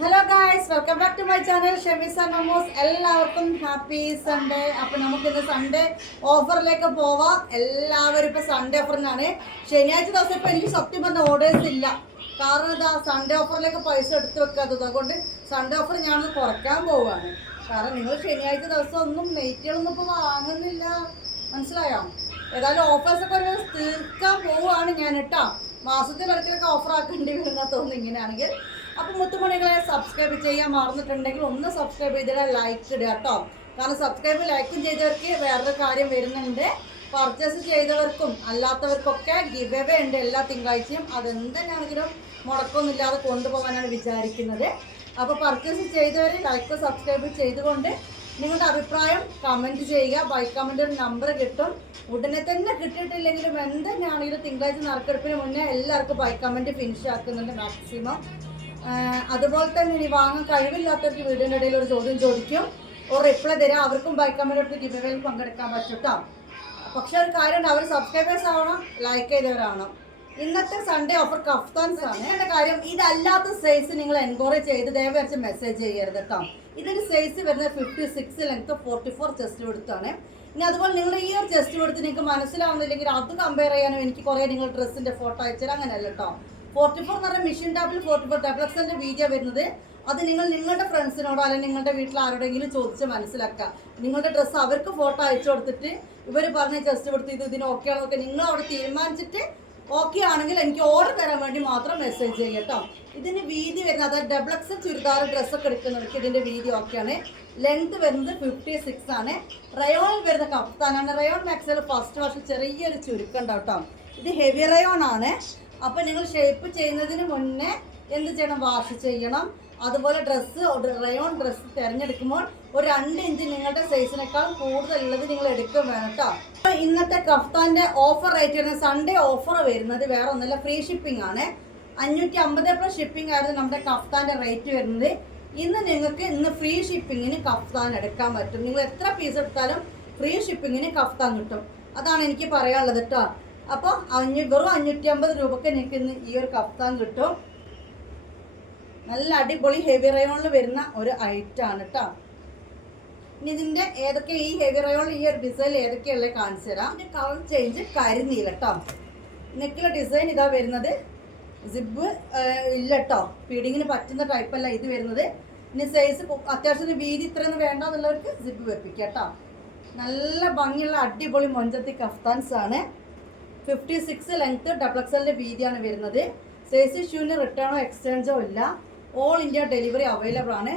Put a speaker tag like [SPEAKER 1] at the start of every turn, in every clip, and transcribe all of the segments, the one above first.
[SPEAKER 1] Hello guys welcome back to my channel ഷെമിസ നമോസ് എല്ലാവർക്കും happy Sunday അപ്പൊ നമുക്കിന്ന് സൺഡേ ഓഫറിലേക്ക് പോവാം. എല്ലാവരും ഇപ്പൊ സൺഡേ ഓഫറിനാണ് ശനിയാഴ്ച ദിവസം ഇപ്പൊ എനിക്ക് സത്യം പറഞ്ഞ ഓർഡേഴ്സ് ഇല്ല. കാരണം ഇതാ സൺഡേ ഓഫറിലേക്ക് പൈസ എടുത്തു വെക്കാത്തത്. അതുകൊണ്ട് സൺഡേ ഓഫർ ഞാനത് കുറയ്ക്കാൻ പോവുകയാണ് കാരണം നിങ്ങൾ ശനിയാഴ്ച ദിവസം ഒന്നും നെയ്റ്റുകളൊന്നും ഇപ്പൊ വാങ്ങുന്നില്ല. മനസ്സിലായോ? ഏതായാലും ഓഫേഴ്സ് ഒക്കെ ഒരു തീർക്കാൻ പോവുകയാണ് ഞാൻ കേട്ടോ മാസത്തിൽ ഒരിക്കലൊക്കെ ഓഫർ ആക്കേണ്ടി വരുന്ന തോന്നുന്നു ഇങ്ങനെയാണെങ്കിൽ. അപ്പൊ മുത്തുമണികളെ സബ്സ്ക്രൈബ് ചെയ്യാൻ മറന്നിട്ടുണ്ടെങ്കിൽ ഒന്ന് സബ്സ്ക്രൈബ് ചെയ്തിട്ട് ലൈക്ക് ഇടുക കേട്ടോ കാരണം സബ്സ്ക്രൈബ് ലൈക്കും ചെയ്തവർക്ക് വേറൊരു കാര്യം വരുന്നുണ്ട്. പർച്ചേസ് ചെയ്തവർക്കും അല്ലാത്തവർക്കൊക്കെ ഗിവ് എവേ ഉണ്ട് എല്ലാ തിങ്കളാഴ്ചയും. അതെന്തെന്നാണെങ്കിലും മുടക്കമൊന്നുമില്ലാതെ കൊണ്ടുപോകാനാണ് വിചാരിക്കുന്നത്. അപ്പോൾ പർച്ചേസ് ചെയ്തവർ ലൈക്ക് സബ്സ്ക്രൈബ് ചെയ്തുകൊണ്ട് നിങ്ങളുടെ അഭിപ്രായം കമന്റ് ചെയ്യുക. ബൈ കമന്റ് ഒരു നമ്പർ കിട്ടും. ഉടനെ തന്നെ കിട്ടിയിട്ടില്ലെങ്കിലും എന്തെന്നാണെങ്കിലും തിങ്കളാഴ്ച നറുക്കെടുപ്പിന് മുന്നേ എല്ലാവർക്കും ബൈ കമന്റ് ഫിനിഷ് ആക്കുന്നുണ്ട് മാക്സിമം അതുപോലെ തന്നെ ഇനി വാങ്ങാൻ കഴിവില്ലാത്തവർക്ക് വീടിന്റെ ഇടയിൽ ഒരു ചോദ്യം ചോദിക്കും. ഒരു റിപ്ലൈ തരാം. അവർക്കും ബൈ കമന്റ് പങ്കെടുക്കാൻ പറ്റൂട്ടോ പക്ഷെ ഒരു കാര്യം അവർ സബ്സ്ക്രൈബേഴ്സ് ആവണം ലൈക്ക് ചെയ്തവരാവണം. ഇന്നത്തെ സൺഡേ ഓഫർ കഫ്താൻസ് ആണ്. എന്റെ കാര്യം ഇതല്ലാത്ത സൈസ് നിങ്ങൾ എൻക്വയറി ചെയ്ത് ദയവരച്ച് മെസ്സേജ് ചെയ്യരുത് കേട്ടോ ഇതിന്റെ സൈസ് വരുന്നത് fifty six length forty four chest കൊടുത്താണ് ഇനി അതുപോലെ നിങ്ങൾ ഈ ഒരു ചെസ്റ്റ് കൊടുത്ത് നിങ്ങൾക്ക് മനസ്സിലാവുന്നില്ലെങ്കിൽ അത് കമ്പയർ ചെയ്യാനും എനിക്ക് കുറേ നിങ്ങൾ ഡ്രസ്സിന്റെ ഫോട്ടോ അയച്ചാൽ അങ്ങനെയല്ല കേട്ടോ ഫോർട്ടി ഫോർ എന്ന് പറഞ്ഞാൽ മിഷൻ ടാപ്പിൽ ഫോർട്ടി ഫോർ ഡബിൾ എക്സലിന്റെ വീഡിയോ വരുന്നത്. അത് നിങ്ങൾ നിങ്ങളുടെ ഫ്രണ്ട്സിനോടോ അല്ലെങ്കിൽ നിങ്ങളുടെ വീട്ടിൽ ആരോടെങ്കിലും ചോദിച്ച് മനസ്സിലാക്കുക. നിങ്ങളുടെ ഡ്രസ്സ് അവർക്ക് ഫോട്ടോ അയച്ചു കൊടുത്തിട്ട് ഇവർ പറഞ്ഞ് ജസ്റ്റ് കൊടുത്ത് ഇത് ഇതിന് ഓക്കെ ആണോ നിങ്ങൾ അവിടെ തീരുമാനിച്ചിട്ട് ഓക്കെ ആണെങ്കിൽ എനിക്ക് ഓർഡർ തരാൻ വേണ്ടി മാത്രം മെസ്സേജ് ചെയ്യുക കേട്ടോ. ഇതിന് വീതി വരുന്നത് അതായത് ഡബിൾ എക്സ് ചുരിദാർ ഡ്രസ്സൊക്കെ എടുക്കുന്നവർക്ക് ഇതിന്റെ വീതി ഓക്കെയാണ് ലെങ്ത് വരുന്നത് ഫിഫ്റ്റി സിക്സ് ആണ്. റയോൺ വരുന്ന കഫ്താനാണ് റയോൺ മാക്സിൽ ഫസ്റ്റ് വർഷം ചെറിയൊരു ചുരുക്കം ഉണ്ടാവും കേട്ടോ. ഇത് ഹെവി റയോൺ ആണ്. അപ്പൊ നിങ്ങൾ ഷേപ്പ് ചെയ്യുന്നതിന് മുന്നേ എന്ത് ചെയ്യണം? വാഷ് ചെയ്യണം. അതുപോലെ ഡ്രസ്സ് റയോൺ ഡ്രസ്സ് തിരഞ്ഞെടുക്കുമ്പോൾ ഒരു രണ്ട് ഇഞ്ച് നിങ്ങളുടെ സൈസിനേക്കാൾ കൂടുതലുള്ളത് നിങ്ങൾ എടുക്കും വേണം കേട്ടോ ഇന്നത്തെ കഫ്താന്റെ ഓഫർ റേറ്റ് വരുന്നത് സൺഡേ ഓഫർ വരുന്നത് വേറെ ഒന്നല്ല ഫ്രീ ഷിപ്പിംഗ് ആണ്. അഞ്ഞൂറ്റി അമ്പത് പ്ലസ് ഷിപ്പിംഗ് ആയിരുന്നു നമ്മുടെ കഫ്താന്റെ റേറ്റ് വരുന്നത്. ഇന്ന് നിങ്ങൾക്ക് ഇന്ന് ഫ്രീ ഷിപ്പിങ്ങിന് കഫ്താൻ എടുക്കാൻ പറ്റും. നിങ്ങൾ എത്ര പീസ് എടുത്താലും ഫ്രീ ഷിപ്പിങ്ങിന് കഫ്താൻ കിട്ടും. അതാണ് എനിക്ക് പറയാനുള്ളത് കേട്ടോ അപ്പോൾ അഞ്ഞൂ വെറും അഞ്ഞൂറ്റി അമ്പത് രൂപക്ക് നിങ്ങൾക്ക് ഇന്ന് ഈ ഒരു കഫ്താൻ കിട്ടും. നല്ല അടിപൊളി ഹെവി റയോണിൽ വരുന്ന ഒരു ഐറ്റാണ് കേട്ടോ ഇനി ഇതിന്റെ ഏതൊക്കെ ഈ ഹെവി റയോൺ ഈ ഒരു ഡിസൈൻ ഏതൊക്കെയുള്ള കാണിച്ചു തരാം. കളർ ചേഞ്ച് കരിനീല കേട്ടോ നെക്കിലെ ഡിസൈൻ ഇതാ വരുന്നത്. സിബ് ഇല്ല കേട്ടോ ഫീഡിങ്ങിന് പറ്റുന്ന ടൈപ്പ് അല്ല ഇത് വരുന്നത്. ഇനി സൈസ് അത്യാവശ്യം വീതി ഇത്രയൊന്നും വേണ്ടെന്നുള്ളവർക്ക് സിബ് വെപ്പിക്കാം കേട്ടോ നല്ല ഭംഗിയുള്ള അടിപൊളി മൊഞ്ചത്തി കഫ്താൻസ് ആണ് ഫിഫ്റ്റി സിക്സ് ലെങ്ത് ഡബിൾ എക്സലിന്റെ വീതിയാണ് വരുന്നത്. സൈസ് ഷൂവിന് റിട്ടേണോ എക്സ്ചേഞ്ചോ ഇല്ല. ഓൾ ഇന്ത്യ ഡെലിവറി അവൈലബിൾ ആണ്.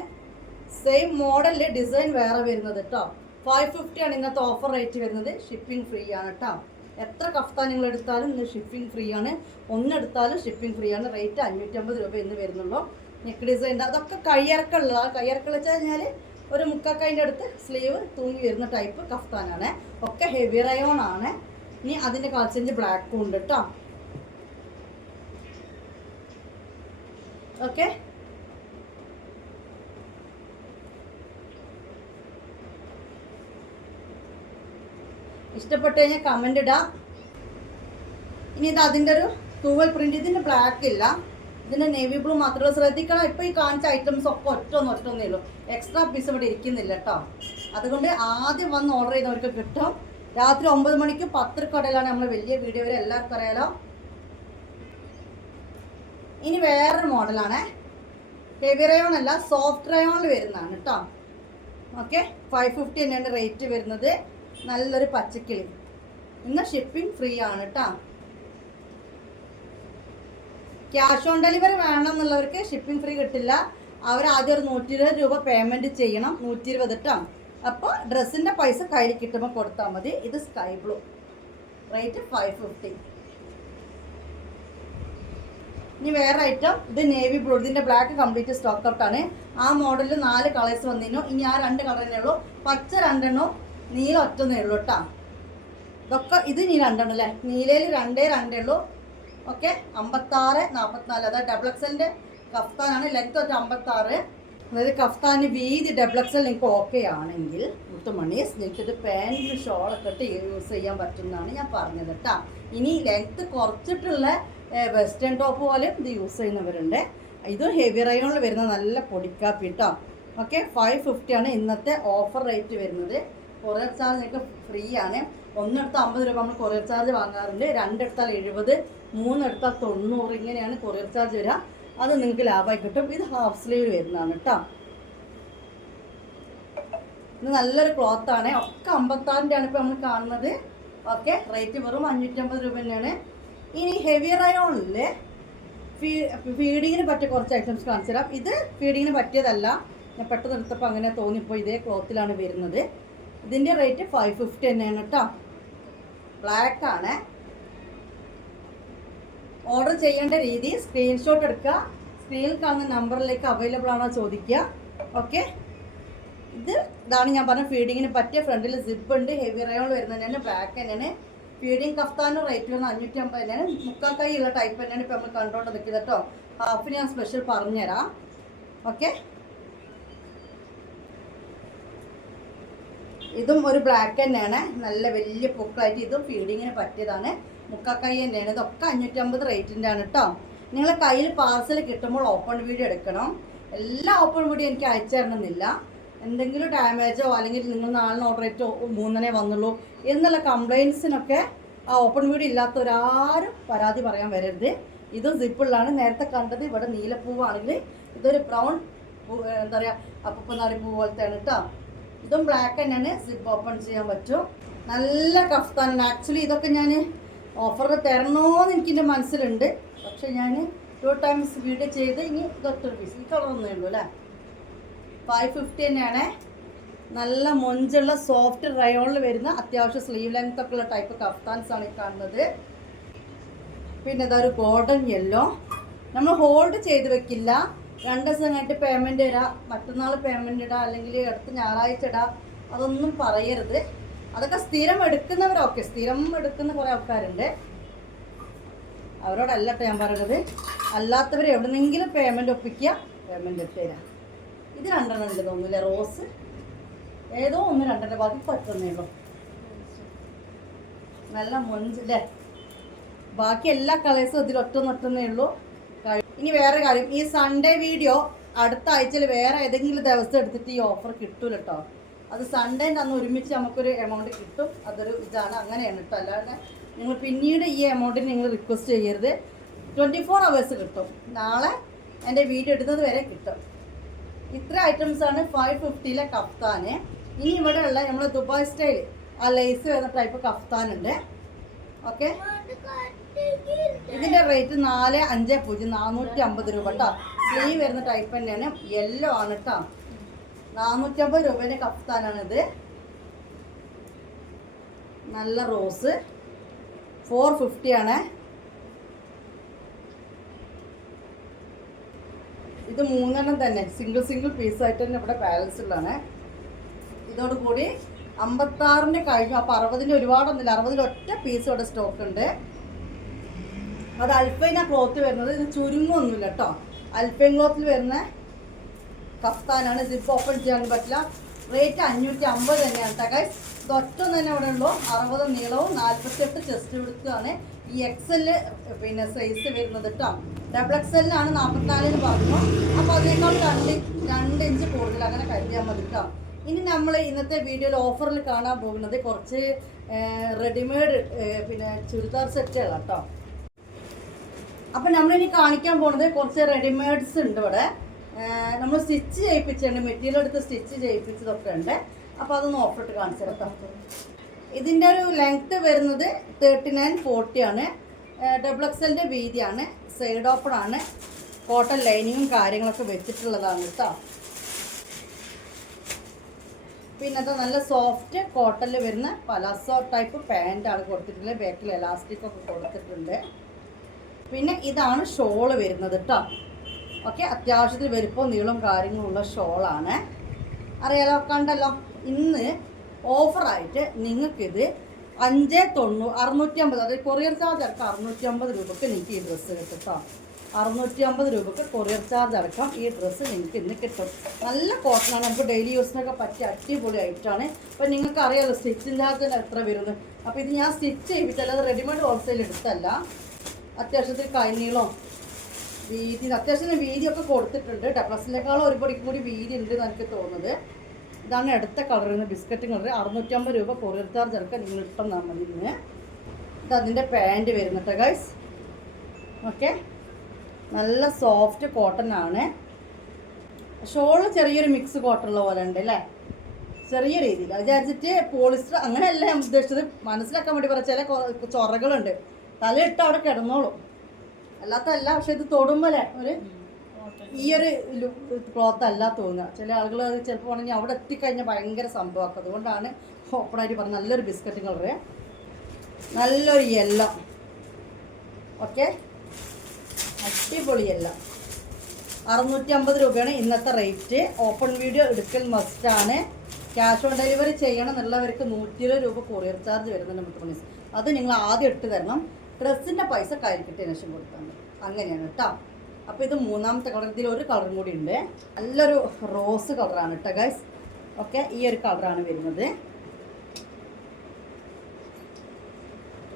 [SPEAKER 1] സെയിം മോഡലിൽ ഡിസൈൻ വേറെ വരുന്നത് കേട്ടോ ഫൈവ് ഫിഫ്റ്റി ആണ് ഇന്നത്തെ ഓഫർ റേറ്റ് വരുന്നത്. ഷിപ്പിംഗ് ഫ്രീ ആണ് കേട്ടോ എത്ര കഫ്താൻ നിങ്ങൾ എടുത്താലും ഇന്ന് ഷിപ്പിംഗ് ഫ്രീ ആണ്. ഒന്നെടുത്താലും ഷിപ്പിംഗ് ഫ്രീ ആണ്. റേറ്റ് അഞ്ഞൂറ്റമ്പത് രൂപ ഇന്ന് വരുന്നുള്ളൂ. നെക്ക് ഡിസൈൻ അതൊക്കെ കയ്യിറക്കമുള്ള കയ്യിറക്കം വെച്ച് കഴിഞ്ഞാൽ ഒരു മുക്കക്കൈന്റെ അടുത്ത് സ്ലീവ് തൂങ്ങി വരുന്ന ടൈപ്പ് കഫ്താനാണ്. ഒക്കെ ഹെവി റയോൺ ആണ്. ഇനി അതിന്റെ കളർ ബ്ലാക്കും ഉണ്ട് കേട്ടോ ഓക്കെ ഇഷ്ടപ്പെട്ടു കഴിഞ്ഞാൽ കമന്റ് ഇടാം. ഇനി ഇത് അതിന്റെ ഒരു തൂവൽ പ്രിന്റ് ഇതിന്റെ ബ്ലാക്ക് ഇല്ല. ഇതിന്റെ നേവി ബ്ലൂ മാത്രമേ ശ്രദ്ധിക്കണം ഇപ്പോൾ ഈ കാണിച്ച ഐറ്റംസ് ഒക്കെ ഒറ്റ ഒന്ന് ഒറ്റ ഒന്നേ ഉള്ളൂ. എക്സ്ട്രാ പീസ് ഇവിടെ ഇരിക്കുന്നില്ല കേട്ടോ അതുകൊണ്ട് ആദ്യം വന്ന് ഓർഡർ ചെയ്തവർക്ക് കിട്ടും. രാത്രി ഒമ്പത് മണിക്ക് പത്ത് കടയിലാണ് നമ്മൾ വലിയ വീഡിയോ എല്ലാവർക്കും അറിയാലോ. ഇനി വേറൊരു മോഡലാണ്. ഹെവി റയോൺ അല്ല സോഫ്റ്റ് റയോണിൽ വരുന്നതാണ് കേട്ടോ ഓക്കെ ഫൈവ് ഫിഫ്റ്റി തന്നെയാണ് റേറ്റ് വരുന്നത്. നല്ലൊരു പച്ചക്കിളി. ഇന്ന് ഷിപ്പിംഗ് ഫ്രീ ആണ് കേട്ടോ ക്യാഷ് ഓൺ ഡെലിവറി വേണം എന്നുള്ളവർക്ക് ഷിപ്പിംഗ് ഫ്രീ കിട്ടില്ല. അവർ ആദ്യം ഒരു നൂറ്റി ഇരുപത് രൂപ പേയ്മെന്റ് ചെയ്യണം. നൂറ്റി ഇരുപത് കേട്ടോ അപ്പോൾ ഡ്രസ്സിന്റെ പൈസ കയ്യിൽ കിട്ടുമ്പോൾ കൊടുത്താൽ മതി. ഇത് sky blue rate five fifty ഇനി വേറെ ഐറ്റം ഇത് നേവി ബ്ലൂ ഇതിന്റെ ബ്ലാക്ക് കംപ്ലീറ്റ് സ്റ്റോക്ക് ഔട്ട് ആണ്. ആ മോഡലിൽ നാല് കളേഴ്സ് വന്നിരുന്നു. ഇനി ആ രണ്ട് കളർ തന്നെ ഉള്ളൂ. പച്ച രണ്ടെണ്ണവും നീല ഒറ്റന്നേ ഉള്ളൂ കേട്ടോ ഇതൊക്കെ ഇത് ഇനി രണ്ടെണ്ണം അല്ലേ നീലയിൽ രണ്ടേ രണ്ടേ ഉള്ളൂ. ഓക്കെ അമ്പത്താറ് നാൽപ്പത്തിനാല് അതായത് ഡബിൾ എക്സലിന്റെ കഫ്താനാണ്. ലെങ്ത് ഒരു അമ്പത്താറ്. അതായത് കഫ്താന് വീതി ഡബിൾ എക്സൽ നിങ്ങൾക്ക് ഓക്കെ ആണെങ്കിൽ മുത്തുമണീസ് നിങ്ങൾക്ക് ഇത് പാന്റിൽ ഷോളൊക്കെ ഇട്ട് യൂസ് ചെയ്യാൻ പറ്റുന്നതാണ് ഞാൻ പറഞ്ഞത് കേട്ടോ ഇനി ലെങ്ത് കുറച്ചിട്ടുള്ള വെസ്റ്റേൺ ടോപ്പ് പോലെ ഇത് യൂസ് ചെയ്യുന്നവരുണ്ട്. ഇത് ഹെവി റയോണിൽ വരുന്ന നല്ല പൊടിക്കാപ്പി കേട്ടോ ഓക്കെ ഫൈവ് ഫിഫ്റ്റി ആണ് ഇന്നത്തെ ഓഫർ റേറ്റ് വരുന്നത്. കൊറിയർ ചാർജ് നിങ്ങൾക്ക് ഫ്രീ ആണ്. ഒന്നെടുത്ത അമ്പത് രൂപ നമ്മൾ കൊറിയർ ചാർജ് വാങ്ങാറുണ്ട്. രണ്ടെടുത്താൽ എഴുപത് മൂന്നെടുത്താൽ തൊണ്ണൂറ് ഇങ്ങനെയാണ് കൊറിയർ ചാർജ് വരിക അത് നിങ്ങൾക്ക് ലാഭമായി കിട്ടും. ഇത് ഹാഫ് സ്ലീവ് വരുന്നതാണ് കേട്ടോ ഇത് നല്ലൊരു ക്ലോത്ത് ആണ്. ഒക്കെ അമ്പത്താറിന്റെയാണ് ഇപ്പോൾ നമ്മൾ കാണുന്നത്. ഓക്കെ റേറ്റ് വെറും അഞ്ഞൂറ്റമ്പത് രൂപ തന്നെയാണ്. ഇനി ഹെവി റയോണിൽ ഫീ ഫീഡിങ്ങിന് പറ്റിയ കുറച്ച് ഐറ്റംസ് കാണിച്ചു തരാം. ഇത് ഫീഡിങ്ങിന് പറ്റിയതല്ല. ഞാൻ പെട്ടെന്ന് എടുത്തപ്പോൾ അങ്ങനെ തോന്നിപ്പോൾ ഇതേ ക്ലോത്തിലാണ് വരുന്നത്. ഇതിന്റെ റേറ്റ് ഫൈവ് ഫിഫ്റ്റി തന്നെയാണ് കേട്ടോ ബ്ലാക്ക് ആണ്. ഓർഡർ ചെയ്യേണ്ട രീതി സ്ക്രീൻഷോട്ട് എടുക്കുക. സ്ക്രീനിൽ കാണുന്ന നമ്പറിലേക്ക് അവൈലബിൾ ആണോ ചോദിക്കുക. ഓക്കെ ഇത് ഇതാണ് ഞാൻ പറഞ്ഞ ഫീഡിങ്ങിന് പറ്റിയ ഫ്രണ്ടിൽ സിബ് ഉണ്ട് ഹെവി റയോൺ വരുന്നത് തന്നെയാണ് ബാക്ക് തന്നെയാണ്. ഫീഡിങ് കഫ്താനും റേറ്റ് വരുന്നത് അഞ്ഞൂറ്റി അമ്പത് തന്നെയാണ്. മുക്കാൽ കൈ ഉള്ള ടൈപ്പ് തന്നെയാണ് ഇപ്പം നമ്മൾ കണ്ടുകൊണ്ട് നിൽക്കുന്നത് കേട്ടോ ഹാഫിന് ഞാൻ സ്പെഷ്യൽ പറഞ്ഞുതരാം. ഓക്കെ ഇതും ഒരു ബ്ലാക്ക് തന്നെയാണ്. നല്ല വലിയ പൂക്കളായിട്ട് ഇതും ഫീഡിങ്ങിന് പറ്റിയതാണ്. മുക്കാക്കൈ തന്നെയാണ് ഇതൊക്കെ അഞ്ഞൂറ്റമ്പത് റേറ്റിന്റെ ആണ് കേട്ടോ നിങ്ങൾ കയ്യിൽ പാർസൽ കിട്ടുമ്പോൾ ഓപ്പൺ വീഡിയോ എടുക്കണം. എല്ലാ ഓപ്പൺ വീഡിയോ എനിക്ക് അയച്ചു തരണമെന്നില്ല. എന്തെങ്കിലും ഡാമേജോ അല്ലെങ്കിൽ നിങ്ങൾ നാളിന് ഓർഡർ ചെയ്തോ മൂന്നനെ വന്നുള്ളൂ എന്നുള്ള കംപ്ലയിൻസിനൊക്കെ ആ ഓപ്പൺ വീഡിയോ ഇല്ലാത്ത ഒരാരും പരാതി പറയാൻ വരരുത്. ഇതും സിപ്പിളാണ് നേരത്തെ കണ്ടത് ഇവിടെ നീലപ്പൂവാണെങ്കിൽ ഇതൊരു ബ്രൗൺ എന്താ പറയുക അപ്പനാടി പൂ പോലത്തെയാണ് കേട്ടോ ഇതും ബ്ലാക്ക് തന്നെയാണ്. സിപ്പ് ഓപ്പൺ ചെയ്യാൻ പറ്റും. നല്ല കഫ്താനാണ്. ആക്ച്വലി ഇതൊക്കെ ഞാൻ ഓഫറിൽ തരണോന്ന് എനിക്ക് എന്റെ മനസ്സിലുണ്ട്. പക്ഷെ ഞാൻ ടു ടൈംസ് വീഡിയോ ചെയ്ത് ഇനി ഇതൊറ്റൊരു പീസ് ഈ കളറൊന്നേ ഉള്ളൂ അല്ലേ? ഫൈവ് ഫിഫ്റ്റി തന്നെയാണ്. നല്ല മൊഞ്ചുള്ള സോഫ്റ്റ് റയോണിൽ വരുന്ന അത്യാവശ്യം സ്ലീവ് ലെങ്ത് ഒക്കെ ഉള്ള ടൈപ്പ് കഫ്താൻസ് ആണ് ഈ കാണുന്നത്. പിന്നെ ഇതാ ഒരു ഗോൾഡൻ യെല്ലോ നമ്മൾ ഹോൾഡ് ചെയ്ത് വെക്കില്ല. രണ്ട് ദിവസം കഴിഞ്ഞിട്ട് പേയ്മെന്റ് ഇടാം മറ്റന്നാൾ പേയ്മെന്റ് ഇടാം അല്ലെങ്കിൽ അടുത്ത ഞായറാഴ്ച ഇടാം. അതൊന്നും പറയരുത്. അതൊക്കെ സ്ഥിരം എടുക്കുന്നവരൊക്കെ സ്ഥിരം എടുക്കുന്ന കുറേ ആൾക്കാരുണ്ട്. അവരോടല്ലട്ടോ ഞാൻ പറയുന്നത് അല്ലാത്തവർ എവിടെന്നെങ്കിലും പേയ്മെന്റ് ഒപ്പിക്കുക പേയ്മെന്റ് ഇട്ട് തരാം. ഇത് രണ്ടെണ്ണം ഉണ്ട് തോന്നുന്നില്ല? റോസ്. ഏതോ ഒന്ന് രണ്ടെണ്ണം ബാക്കി പറ്റുന്നേ ഉള്ളൂ നല്ല മൊഞ്ചല്ലേ ബാക്കി എല്ലാ കളേഴ്സും ഇതിൽ നട്ടുന്നേ ഉള്ളൂ. ഇനി വേറെ കാര്യം. ഈ സൺഡേ വീഡിയോ അടുത്ത ആഴ്ചയിൽ വേറെ ഏതെങ്കിലും ദിവസം എടുത്തിട്ട് ഈ ഓഫർ കിട്ടൂല കേട്ടോ അത് സൺഡേ അന്ന് ഒരുമിച്ച് നമുക്കൊരു എമൗണ്ട് കിട്ടും. അതൊരു ഇതാണ്. അങ്ങനെയാണ് കേട്ടോ അല്ലാതെ നിങ്ങൾ പിന്നീട് ഈ എമൗണ്ടിന് നിങ്ങൾ റിക്വസ്റ്റ് ചെയ്യരുത്. ട്വന്റി ഫോർ അവേഴ്സ് കിട്ടും. നാളെ എന്റെ വീഡിയോ എടുത്തത് വരെ കിട്ടും. ഇത്ര ഐറ്റംസാണ് ഫൈവ് ഫിഫ്റ്റിയിലെ കഫ്താന് ഇനി ഇവിടെ ഉള്ള നമ്മൾ ദുബായ് സ്റ്റൈൽ ആ ലേസ് വരുന്ന ടൈപ്പ് കഫ്താൻ ഉണ്ട്. ഓക്കെ ഇതിന്റെ റേറ്റ് നാല് അഞ്ച് പൂജ്യം നാനൂറ്റി അമ്പത് രൂപ കേട്ടോ സ്ലീവ് വരുന്ന ടൈപ്പ് തന്നെയാണ്. യെല്ലോ ആണ് കേട്ടോ നാനൂറ്റി അമ്പത് കഫ്താനാണിത്. നല്ല റോസ്. ഫോർ ഫിഫ്റ്റി ആണ്. ഇത് മൂന്നെണ്ണം തന്നെ. സിംഗിൾ സിംഗിൾ പീസായിട്ട് തന്നെ ഇവിടെ ബാലൻസ് ഉള്ളതാണ്. ഇതോടുകൂടി അമ്പത്താറിന്റെ കഴിഞ്ഞു. അപ്പോൾ അറുപതിന്റെ ഒരുപാടൊന്നുമില്ല. അറുപതിൽ ഒറ്റ പീസ് ഇവിടെ സ്റ്റോക്ക് ഉണ്ട്. അത് അൽഫൈന ക്ലോത്ത് വരുന്നത്. ഇത് ചുരുങ്ങൊന്നുമില്ല കേട്ടോ. അൽഫൈൻ ക്ലോത്തിൽ വരുന്ന കഫ്താനാണ്. സിപ്പ് ഓപ്പൺ ചെയ്യാൻ പറ്റില്ല. റേറ്റ് അഞ്ഞൂറ്റി അമ്പത് തന്നെയാണ് കേട്ടോ ഗൈസ് ഇത് തന്നെ ഇവിടെ ഉള്ളൂ. അറുപത് നീളവും നാൽപ്പത്തെട്ട് ചെസ്റ്റ് എടുക്കുകയാണ് ഈ എക്സൽ പിന്നെ സൈസ് വരുന്നത് കേട്ടോ ഡബിൾ എക്സലിനാണ് നാൽപ്പത്തിനാലിന് പറഞ്ഞു അപ്പോൾ അതിനേക്കാൾ രണ്ട് രണ്ട് ഇഞ്ച് കൂടുതൽ അങ്ങനെ കരുതിയാൽ മതി കേട്ടോ ഇനി നമ്മൾ ഇന്നത്തെ വീഡിയോയിൽ ഓഫറിൽ കാണാൻ പോകുന്നത് കുറച്ച് റെഡിമെയ്ഡ് പിന്നെ ചുരിദാർ സെറ്റുകളാണ് കേട്ടോ അപ്പം നമ്മളിനി കാണിക്കാൻ പോണത് കുറച്ച് റെഡിമെയ്ഡ്സ് ഉണ്ട് ഇവിടെ. നമ്മൾ സ്റ്റിച്ച് ചെയ്യിപ്പിച്ചിട്ടുണ്ട് മെറ്റീരിയൽ എടുത്ത് സ്റ്റിച്ച് ചെയ്യിപ്പിച്ചതൊക്കെ ഉണ്ട്. അപ്പോൾ അതൊന്ന് ഓഫർ ഇട്ട് കാണിച്ചു ഇതിന്റെ ഒരു ലെങ്ത്ത് വരുന്നത് തേർട്ടി നയൻ ഫോർട്ടി ആണ്. ഡബിൾ എക്സലിന്റെ വീതിയാണ്. സൈഡ് ഓപ്പൺ ആണ്. കോട്ടൺ ലൈനിങ്ങും കാര്യങ്ങളൊക്കെ വെച്ചിട്ടുള്ളതാണ് കേട്ടോ പിന്നെ അത് നല്ല സോഫ്റ്റ് കോട്ടണിൽ വരുന്ന പലാസോ ടൈപ്പ് പാന്റാണ് കൊടുത്തിട്ടുള്ളത്. ബാക്കിൽ എലാസ്റ്റിക് ഒക്കെ കൊടുത്തിട്ടുണ്ട്. പിന്നെ ഇതാണ് ഷോൾ വരുന്നത് കേട്ടോ ഓക്കെ അത്യാവശ്യത്തിൽ വലുപ്പവും നീളം കാര്യങ്ങളുള്ള ഷോളാണ്. അറിയാലോ കണ്ടല്ലോ? ഇന്ന് ഓഫറായിട്ട് നിങ്ങൾക്കിത് അഞ്ച് തൊണ്ണൂറ് അറുന്നൂറ്റി അമ്പത് അതായത് കൊറിയർ ചാർജ് അടക്കം അറുന്നൂറ്റി അമ്പത് രൂപക്ക് നിങ്ങൾക്ക് ഈ ഡ്രസ്സ് കിട്ടും കേട്ടോ അറുന്നൂറ്റി അമ്പത് രൂപക്ക് കൊറിയർ ചാർജ് അടക്കം ഈ ഡ്രസ്സ് നിങ്ങൾക്ക് ഇന്ന് കിട്ടും. നല്ല കോട്ടനാണ് നമുക്ക് ഡെയിലി യൂസിനൊക്കെ പറ്റിയ അടിപൊളി ഐറ്റമാണ് അപ്പോൾ നിങ്ങൾക്ക് അറിയാലോ സ്റ്റിച്ചിങ് തന്നെ എത്ര വരുന്നത്? അപ്പോൾ ഇത് ഞാൻ സ്റ്റിച്ച് ചെയ്യിപ്പിച്ചല്ല റെഡിമെയ്ഡ് ഹോൾസെയിൽ എടുത്തല്ല. അത്യാവശ്യത്തിൽ കൈനീളം വീതി അത്യാവശ്യം വീതിയൊക്കെ കൊടുത്തിട്ടുണ്ട് ഡബ്ലസിനേക്കാളും ഒരു പൊടി കൂടി വീതി ഉണ്ട് എന്ന് എനിക്ക് തോന്നുന്നത്. ഇതാണ് അടുത്ത കളർ ബിസ്ക്കറ്റ് കളർ. അറുന്നൂറ്റമ്പത് രൂപ കൊറിയർ ചാർജ് ഇറക്കാൻ നിങ്ങൾ ഇട്ടാൽ മതി ഇന്ന്. ഇത് അതിന്റെ പാന്റ് വരുന്നുണ്ട് ഗൈസ് ഓക്കെ നല്ല സോഫ്റ്റ് കോട്ടൺ ആണ്. ഷോൾ ചെറിയൊരു മിക്സ് കോട്ടൺ ഉള്ള പോലെ ഉണ്ട് അല്ലേ? ചെറിയ രീതിയിൽ. വിചാരിച്ചിട്ട് പോളിസ്റ്റർ അങ്ങനെയല്ല ഉദ്ദേശിച്ചത്. മനസ്സിലാക്കാൻ വേണ്ടി പറഞ്ഞ ചില ചൊറകളുണ്ട്. തലയിട്ട് അവിടെ കിടന്നോളും. അല്ലാത്തല്ല പക്ഷെ ഇത് തൊടുമ്പോലെ ഒരു ഈ ഒരു ക്ലോത്ത് അല്ല തോന്നുക. ചില ആളുകൾ അത് ചിലപ്പോൾ ആണെങ്കിൽ അവിടെ എത്തിക്കഴിഞ്ഞാൽ ഭയങ്കര സംഭവമാക്കും അതുകൊണ്ടാണ് ഓപ്പണായിട്ട് പറഞ്ഞ നല്ലൊരു ബിസ്ക്കറ്റ് കളറ്. നല്ലൊരു യെല്ലോ ഓക്കെ അടിപൊളി യെല്ലോ അറുന്നൂറ്റി അമ്പത് രൂപയാണ് ഇന്നത്തെ റേറ്റ് ഓപ്പൺ വീഡിയോ എടുക്കൽ മസ്റ്റാണ് ക്യാഷ് ഓൺ ഡെലിവറി ചെയ്യണം എന്നുള്ളവർക്ക് നൂറ്റി ഇരുപത് രൂപ കൊറിയർ ചാർജ് വരുന്നുണ്ട് അത് നിങ്ങൾ ആദ്യം ഇട്ട് തരണം. ഡ്രസ്സിന്റെ പൈസ കരിക്കിട്ട് ശേഷം കൊടുത്താൽ മതി അങ്ങനെയാണ് കേട്ടോ. അപ്പോൾ ഇത് മൂന്നാമത്തെ കളർ ഇതിൽ ഒരു കളറും കൂടി ഉണ്ട്. നല്ലൊരു റോസ് കളറാണ് കേട്ടോ ഗൈസ് ഓക്കെ ഈ ഒരു കളറാണ് വരുന്നത്.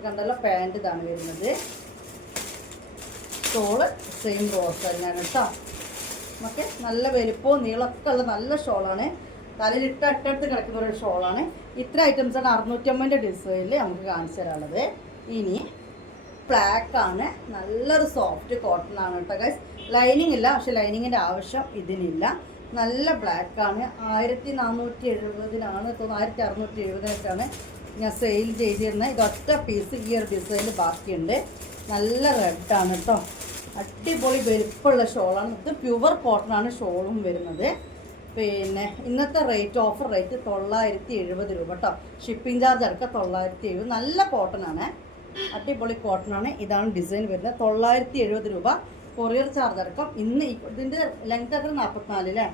[SPEAKER 1] കണ്ടല്ലോ പാന്റ് ഇതാണ് വരുന്നത്. ഷോൾ സെയിം റോസ് തന്നെയാണ് കേട്ടോ. ഓക്കെ നല്ല വലിപ്പവും നീളമൊക്കെ ഉള്ള നല്ല ഷോളാണ് തലയിലിട്ട് അട്ടടുത്ത് കിടക്കുന്ന ഒരു ഷോളാണ് ഇത്ര ഐറ്റംസാണ് അറുന്നൂറ്റമ്പതിന്റെ ഡിസൈനിൽ നമുക്ക് കാണിച്ചു തരാനുള്ളത്. ഇനി ബ്ലാക്ക് ആണ് നല്ലൊരു സോഫ്റ്റ് കോട്ടൺ ആണ് കേട്ടോ ഗൈസ് ലൈനിങ് ഇല്ല പക്ഷെ ലൈനിങ്ങിന്റെ ആവശ്യം ഇതിനില്ല. നല്ല ബ്ലാക്ക് ആണ് ആയിരത്തി നാനൂറ്റി എഴുപതിനാണ് തോന്നുന്നു. ആയിരത്തി അറുന്നൂറ്റി എഴുപതിനൊക്കെയാണ് ഞാൻ സെയിൽ ചെയ്തിരുന്നത്. ഇതൊറ്റ പീസ് ഈ ഒരു ഡിസൈനിൽ ബാക്കിയുണ്ട്. നല്ല റെഡാണ് കേട്ടോ അടിപൊളി വലുപ്പമുള്ള ഷോളാണ് ഇത് പ്യുവർ കോട്ടൺ ആണ് ഷോളും വരുന്നത്. പിന്നെ ഇന്നത്തെ റേറ്റ് ഓഫർ റേറ്റ് തൊള്ളായിരത്തി എഴുപത് രൂപ കേട്ടോ ഷിപ്പിംഗ് ചാർജ് അടക്കം തൊള്ളായിരത്തി എഴുപത് നല്ല കോട്ടൺ ആണ്. അടിപൊളി കോട്ടൺ ആണ്. ഇതാണ് ഡിസൈൻ വരുന്നത്. തൊള്ളായിരത്തി എഴുപത് രൂപ. കൊറിയർ ചാർജ് അടക്കം. ഇന്ന് ഇതിന്റെ ലെങ്ത് അത്ര നാൽപ്പത്തിനാല് അല്ലേ?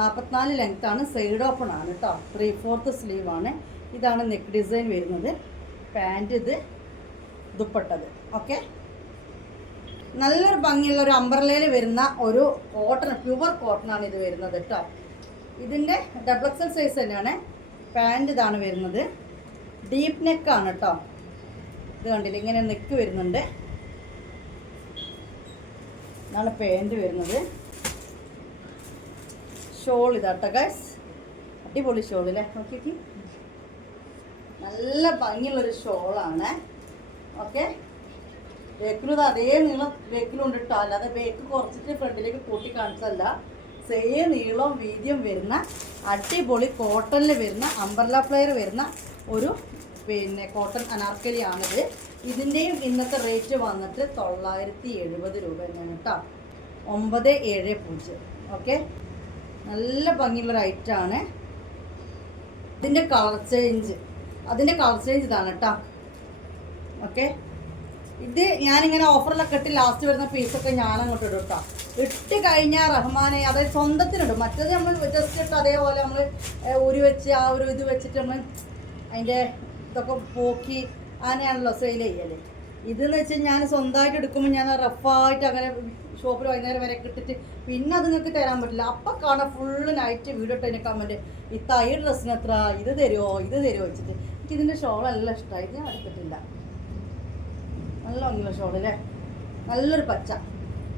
[SPEAKER 1] നാൽപ്പത്തിനാല് ആണ്. സൈഡ് ഓപ്പൺ ആണ് കേട്ടോ. ത്രീ ഫോർത്ത് സ്ലീവ് ആണ്. ഇതാണ് നെക്ക് ഡിസൈൻ വരുന്നത്. പാന്റ് ഇത് ദുപ്പട്ടത്. ഓക്കെ നല്ലൊരു ഭംഗിയുള്ള ഒരു അംബ്രലയിൽ വരുന്ന ഒരു കോട്ടൺ പ്യുവർ കോട്ടൺ ആണ് ഇത് വരുന്നത് കേട്ടോ. ഇതിന്റെ ഡബിൾ എക്സൽ സൈസ് തന്നെയാണ്. പാന്റ് ഇതാണ് വരുന്നത്. ഡീപ്പ് നെക്കാണ് കേട്ടോ. ഇത് കണ്ടില്ല ഇങ്ങനെ നെക്ക് വരുന്നുണ്ട്. ഇതാണ് പാന്റ് വരുന്നത്. ഷോൾ ഇതാട്ടോ ഗൈസ് അടിപൊളി ഷോൾ അല്ലേ നോക്കിയിട്ട് നല്ല ഭംഗിയുള്ളൊരു ഷോളാണ് ഓക്കെ. ബേക്കിലും അതേ നീളം ബേക്കിലുണ്ട് കേട്ടോ അല്ലാതെ ബേക്ക് കുറച്ചിട്ട് ഫ്രണ്ടിലേക്ക് കൂട്ടി കാണിച്ചതല്ല. സെയിം നീളവും വീതിയും വരുന്ന അടിപൊളി കോട്ടണിൽ വരുന്ന അംബർല ഫ്ലെയർ വരുന്ന ഒരു പിന്നെ കോട്ടൺ അനാർക്കലിയാണിത് ഇതിന്റെയും ഇന്നത്തെ റേറ്റ് വന്നിട്ട് തൊള്ളായിരത്തി എഴുപത് രൂപ തന്നെയാണ് കേട്ടോ ഒമ്പത് ഏഴ് പൂജ്യം. ഓക്കെ നല്ല ഭംഗിയുള്ള റൈറ്റാണ് ഇതിന്റെ കളർ ചേഞ്ച് അതിന്റെ കളർ ചേഞ്ച് ഇതാണ് കേട്ടോ ഓക്കെ ഇത് ഞാനിങ്ങനെ ഓഫറിലൊക്കെ ഇട്ട് ലാസ്റ്റ് വരുന്ന പീസൊക്കെ ഞാൻ അങ്ങോട്ട് ഇടും കേട്ടോ ഇട്ട് കഴിഞ്ഞാൽ റഹ്മാനെ അതായത് സ്വന്തത്തിനിടും. മറ്റത് നമ്മൾ ജസ്റ്റ് ഇട്ട് അതേപോലെ നമ്മൾ ഊരി വെച്ച് ആ ഒരു ഇത് വെച്ചിട്ട് നമ്മൾ അതിന്റെ ഇതൊക്കെ പോക്കി അങ്ങനെയാണല്ലോ സെയിൽ ചെയ്യൽ. ഇതെന്ന് വെച്ചാൽ ഞാൻ സ്വന്തമായിട്ട് എടുക്കുമ്പോൾ ഞാൻ റഫായിട്ട് അങ്ങനെ ഷോപ്പിൽ വൈകുന്നേരം വരെ കിട്ടിട്ട് പിന്നെ അത് നിങ്ങൾക്ക് തരാൻ പറ്റില്ല. അപ്പം കാണാൻ ഫുള്ള് നൈറ്റ് വീഡിയോ ഇട്ട് എനിക്ക് കമന്റ് ഈ തൈ ഡ്രസ്സിന് എത്ര? ഇത് തരുമോ ഇത് തരുമോ വെച്ചിട്ട് എനിക്ക് ഇതിന്റെ ഷോൾ നല്ല ഇഷ്ടമായി ഞാൻ എടുത്തിട്ടില്ല. നല്ല ഭംഗിയുള്ള ഷോൾ അല്ലേ നല്ലൊരു പച്ച.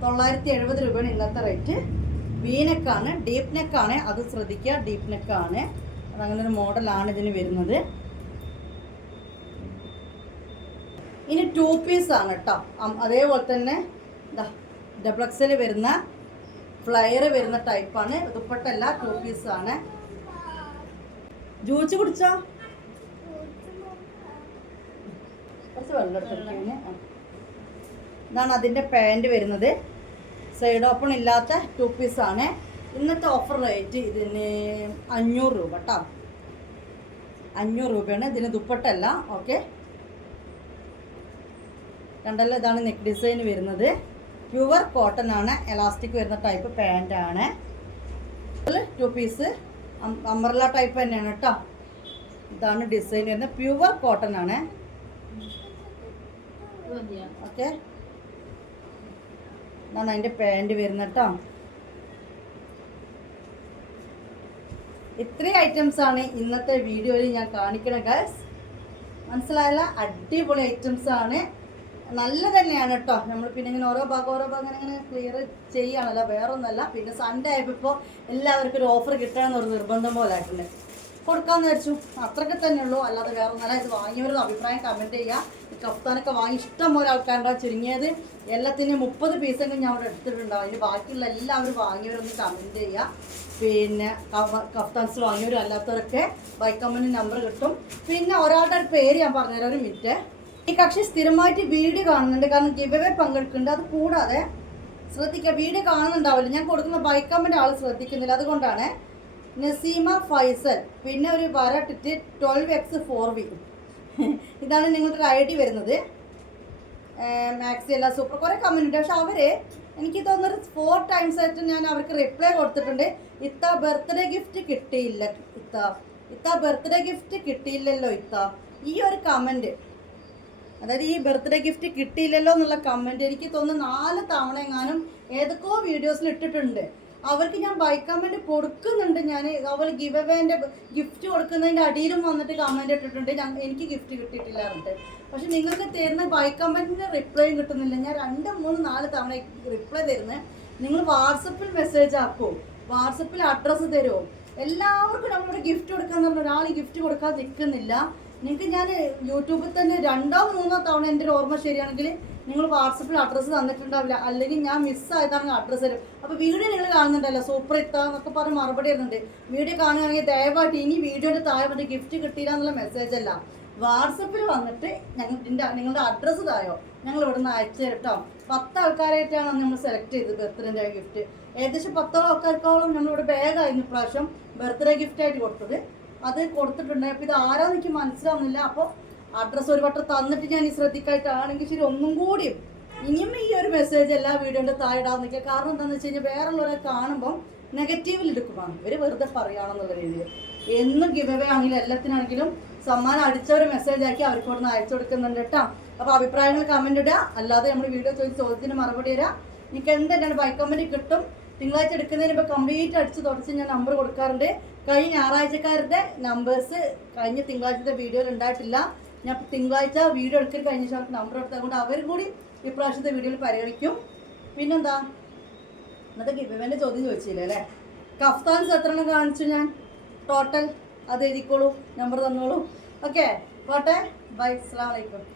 [SPEAKER 1] തൊള്ളായിരത്തി എഴുപത് രൂപയാണ് ഇന്നത്തെ റേറ്റ് വീനെക്കാണ് ഡീപ്പ് നെക്കാണ് അത് ശ്രദ്ധിക്കുക. ഡീപ്പ് നെക്കാണ് അതങ്ങനെ ഒരു മോഡലാണ് ഇതിന് വരുന്നത്. ഇനി ടു പീസ് ആണ് കേട്ടോ അതേപോലെ തന്നെ ഡബ്ലക്സിൽ വരുന്ന ഫ്ലയർ വരുന്ന ടൈപ്പാണ് ദുപ്പട്ടല്ല ടു പീസ് ആണ്. ജ്യൂസ് കുടിച്ചോ? കുറച്ച് വെള്ളം എടുത്തിരിക്കുന്നു. ഇതാണ് അതിന്റെ പാന്റ് വരുന്നത്. സൈഡ് ഓപ്പൺ ഇല്ലാത്ത ടു പീസ് ആണ്. ഇന്നത്തെ ഓഫർ റേറ്റ് ഇതിന് അഞ്ഞൂറ് രൂപ കേട്ടോ അഞ്ഞൂറ് രൂപയാണ്. ഇതിന് ദുപ്പട്ടല്ല ഓക്കെ കണ്ടല്ലോ ഇതാണ് നെക്ക് ഡിസൈൻ വരുന്നത്. പ്യുവർ കോട്ടൺ ആണ് എലാസ്റ്റിക് വരുന്ന ടൈപ്പ് പാന്റ് ആണ്. ടു പീസ് അംബർല ടൈപ്പ് തന്നെയാണ് കേട്ടോ ഇതാണ് ഡിസൈൻ വരുന്നത്. പ്യുവർ കോട്ടൺ ആണ്. ഓക്കെ ഇതാണ് അതിന്റെ പാന്റ് വരുന്നത് കേട്ടോ ഇത്രയും ഐറ്റംസ് ആണ് ഇന്നത്തെ വീഡിയോയിൽ ഞാൻ കാണിക്കണം ഗൈസ് മനസ്സിലായല്ല? അടിപൊളി ഐറ്റംസ് ആണ്. നല്ല തന്നെയാണ് കേട്ടോ. നമ്മൾ പിന്നെ ഇങ്ങനെ ഓരോ ഭാഗം ഓരോ ഭാഗം ഇങ്ങനെ ഇങ്ങനെ ക്ലിയർ ചെയ്യുകയാണല്ലോ. വേറൊന്നല്ല പിന്നെ സൺഡേ ആയപ്പോൾ ഇപ്പോൾ എല്ലാവർക്കും ഒരു ഓഫർ കിട്ടണമെന്ന് എന്നൊരു നിർബന്ധം പോലെ ആയിട്ടുണ്ട്. കൊടുക്കാമെന്ന് വെച്ചു അത്രയൊക്കെ തന്നെ ഉള്ളൂ അല്ലാതെ വേറെ ഒന്നല്ല ഇത് വാങ്ങിയവരുടെ അഭിപ്രായം കമന്റ് ചെയ്യുക. കഫ്താനൊക്കെ വാങ്ങി ഇഷ്ടം പോലെ ആൾക്കാരുണ്ടാവും ചുരുങ്ങിയത്. എല്ലാത്തിന്റെയും മുപ്പത് പീസെങ്കിലും ഞാൻ അവിടെ എടുത്തിട്ടുണ്ടാവും. അതിന് ബാക്കിയുള്ള എല്ലാവരും വാങ്ങിയവരൊന്ന് കമന്റ് ചെയ്യുക. പിന്നെ കഫ്താൻസ് വാങ്ങിയവരും അല്ലാത്തവരൊക്കെ കമ്പനി നമ്പർ കിട്ടും. പിന്നെ ഒരാളുടെ ഒരു പേര് ഞാൻ പറഞ്ഞുതരാം. ഒരു മിനിറ്റ് ഈ കക്ഷി സ്ഥിരമായിട്ട് വീഡിയോ കാണുന്നുണ്ട്. കാരണം ഗിവേ പങ്കെടുക്കുന്നുണ്ട്. അത് കൂടാതെ ശ്രദ്ധിക്കുക വീഡിയോ കാണുന്നുണ്ടാവില്ല. ഞാൻ കൊടുക്കുന്ന ബൈക്ക് കമ്പനി ആൾ ശ്രദ്ധിക്കുന്നില്ല. അതുകൊണ്ടാണ് നസീമ ഫൈസൽ പിന്നെ ഒരു വരട്ടിട്ട് ട്വൽവ് എക്സ് ഫോർ വി ഇതാണ് നിങ്ങളുടെ ഒരു ഐ ഡി വരുന്നത് മാക്സി അല്ല സൂപ്പർ. കുറേ കമന്റ് ഉണ്ട്. പക്ഷെ അവർ എനിക്ക് തോന്നുന്നത് ഫോർ ടൈംസ് ആയിട്ട് ഞാൻ അവർക്ക് റിപ്ലൈ കൊടുത്തിട്ടുണ്ട്. ഇത്ത ബർത്ത്ഡേ ഗിഫ്റ്റ് കിട്ടിയില്ല. ഇത്ത ഇത്ത ബർത്ത്ഡേ ഗിഫ്റ്റ് കിട്ടിയില്ലല്ലോ ഇത്ത. ഈ ഒരു കമന്റ് അതായത് ഈ ബർത്ത്ഡേ ഗിഫ്റ്റ് കിട്ടിയില്ലല്ലോ എന്നുള്ള കമന്റ് എനിക്ക് തോന്നുന്നു നാല് തവണ എങ്ങാനും ഏതൊക്കെയോ വീഡിയോസിൽ ഇട്ടിട്ടുണ്ട്. അവർക്ക് ഞാൻ ബൈ കമന്റ് കൊടുക്കുന്നുണ്ട് ഞാൻ അവൾ ഗിവ് അവേന്റെ ഗിഫ്റ്റ് കൊടുക്കുന്നതിന്റെ അടിയിലും വന്നിട്ട് കമന്റ് ഇട്ടിട്ടുണ്ട്. ഞാൻ എനിക്ക് ഗിഫ്റ്റ് കിട്ടിയിട്ടില്ല എന്നിട്ട് പക്ഷെ നിങ്ങൾക്ക് തരുന്ന ബൈ കമന്റിന്റെ റിപ്ലൈ കിട്ടുന്നില്ല. ഞാൻ രണ്ട് മൂന്ന് നാല് തവണ റിപ്ലൈ തരുന്നത് നിങ്ങൾ വാട്സപ്പിൽ മെസ്സേജ് ആക്കുമോ വാട്സപ്പിൽ അഡ്രസ്സ് തരുമോ എല്ലാവർക്കും നമ്മളിവിടെ ഗിഫ്റ്റ് കൊടുക്കാൻ പറഞ്ഞ ഒരാൾ ഗിഫ്റ്റ് കൊടുക്കാതെ നിൽക്കുന്നില്ല. നിങ്ങൾക്ക് ഞാൻ യൂട്യൂബിൽ തന്നെ രണ്ടോ മൂന്നോ തവണ എന്റെ ഒരു ഓർമ്മ ശരിയാണെങ്കിൽ നിങ്ങൾ വാട്സപ്പിൽ അഡ്രസ്സ് തന്നിട്ടുണ്ടാവില്ല. അല്ലെങ്കിൽ ഞാൻ മിസ്സായതാണെങ്കിൽ അഡ്രസ്സ് തരും. അപ്പോൾ വീഡിയോ നിങ്ങൾ കാണുന്നുണ്ടല്ലോ സൂപ്പർ ഇത്ത എന്നൊക്കെ പറഞ്ഞ് മറുപടി വരുന്നുണ്ട് വീഡിയോ കാണുകയാണെങ്കിൽ ദയവായിട്ട് ഇനി വീഡിയോയുടെ താഴെ വന്നിട്ട് ഗിഫ്റ്റ് കിട്ടിയില്ല എന്നുള്ള മെസ്സേജ് അല്ല. വാട്സപ്പിൽ വന്നിട്ട് ഇതിന്റെ നിങ്ങളുടെ അഡ്രസ്സ് തായോ? ഞങ്ങൾ ഇവിടെ നിന്ന് അയച്ചു തരട്ടോ പത്ത് ആൾക്കാരായിട്ടാണ് നമ്മൾ സെലക്ട് ചെയ്തത് ബർത്ത്ഡേന്റെ ഗിഫ്റ്റ് ഏകദേശം പത്തോളം ആൾക്കാർക്കോളം നമ്മളിവിടെ ബാഗായിരുന്നു ഇപ്രാവശ്യം ബർത്ത്ഡേ ഗിഫ്റ്റായിട്ട് കൊടുത്തത്. അത് കൊടുത്തിട്ടുണ്ട്. അപ്പോൾ ഇത് ആരാ എനിക്ക് മനസ്സിലാവുന്നില്ല. അപ്പോൾ അഡ്രസ്സ് ഒരു വട്ടം തന്നിട്ട് ഞാൻ ഈ ശ്രദ്ധിക്കായിട്ടാണെങ്കിൽ ശരി ഒന്നും കൂടിയും ഇനിയും ഈ ഒരു മെസ്സേജ് എല്ലാ വീഡിയോന്റെ താഴെ നിൽക്കുക. കാരണം എന്താണെന്ന് വെച്ച് കഴിഞ്ഞാൽ വേറെ ഉള്ളവരെ കാണുമ്പോൾ നെഗറ്റീവിൽ എടുക്കുവാണ്. ഇവർ വെറുതെ പറയുകയാണെന്നുള്ള രീതിയിൽ. എന്നും ഗിവ് ആണെങ്കിലും എല്ലാത്തിനാണെങ്കിലും സമ്മാനം ഒരു മെസ്സേജ് ആക്കി അവർക്ക് ഇവിടെ നിന്ന് അയച്ചു കൊടുക്കുന്നുണ്ട് കേട്ടോ. അപ്പോൾ അഭിപ്രായങ്ങൾ കമന്റ് ഇടുക. അല്ലാതെ നമ്മൾ വീഡിയോ ചോദിച്ച ചോദ്യത്തിന് മറുപടി തരാം. എനിക്ക് എന്തെങ്കിലും കമന്റ് കിട്ടും. തിങ്കളാഴ്ച എടുക്കുന്നതിന് ഇപ്പോൾ കംപ്ലീറ്റ് അടിച്ച് തുടച്ച് ഞാൻ നമ്പർ കൊടുക്കാറുണ്ട്. കഴിഞ്ഞ ഞായറാഴ്ചക്കാരുടെ നമ്പേഴ്സ് കഴിഞ്ഞ തിങ്കളാഴ്ചത്തെ വീഡിയോയിൽ ഉണ്ടായിട്ടില്ല. ഞാൻ തിങ്കളാഴ്ച വീഡിയോ എടുക്കൽ കഴിഞ്ഞ ശേഷം നമ്പർ എടുത്തത് കൊണ്ട് അവരും കൂടി ഇപ്രാവശ്യത്തെ വീഡിയോയിൽ പരിഗണിക്കും. പിന്നെന്താ? ഇന്നത്തെ ഗിബിവന്റെ ചോദ്യം ചോദിച്ചില്ല അല്ലേ? കഫ്താൻസ് എത്ര എണ്ണം കാണിച്ചു ഞാൻ? ടോട്ടൽ അത് എഴുതിക്കോളൂ നമ്പർ തന്നോളൂ. ഓക്കെ പോട്ടെ. ബൈ അസ്സാം വലൈക്കും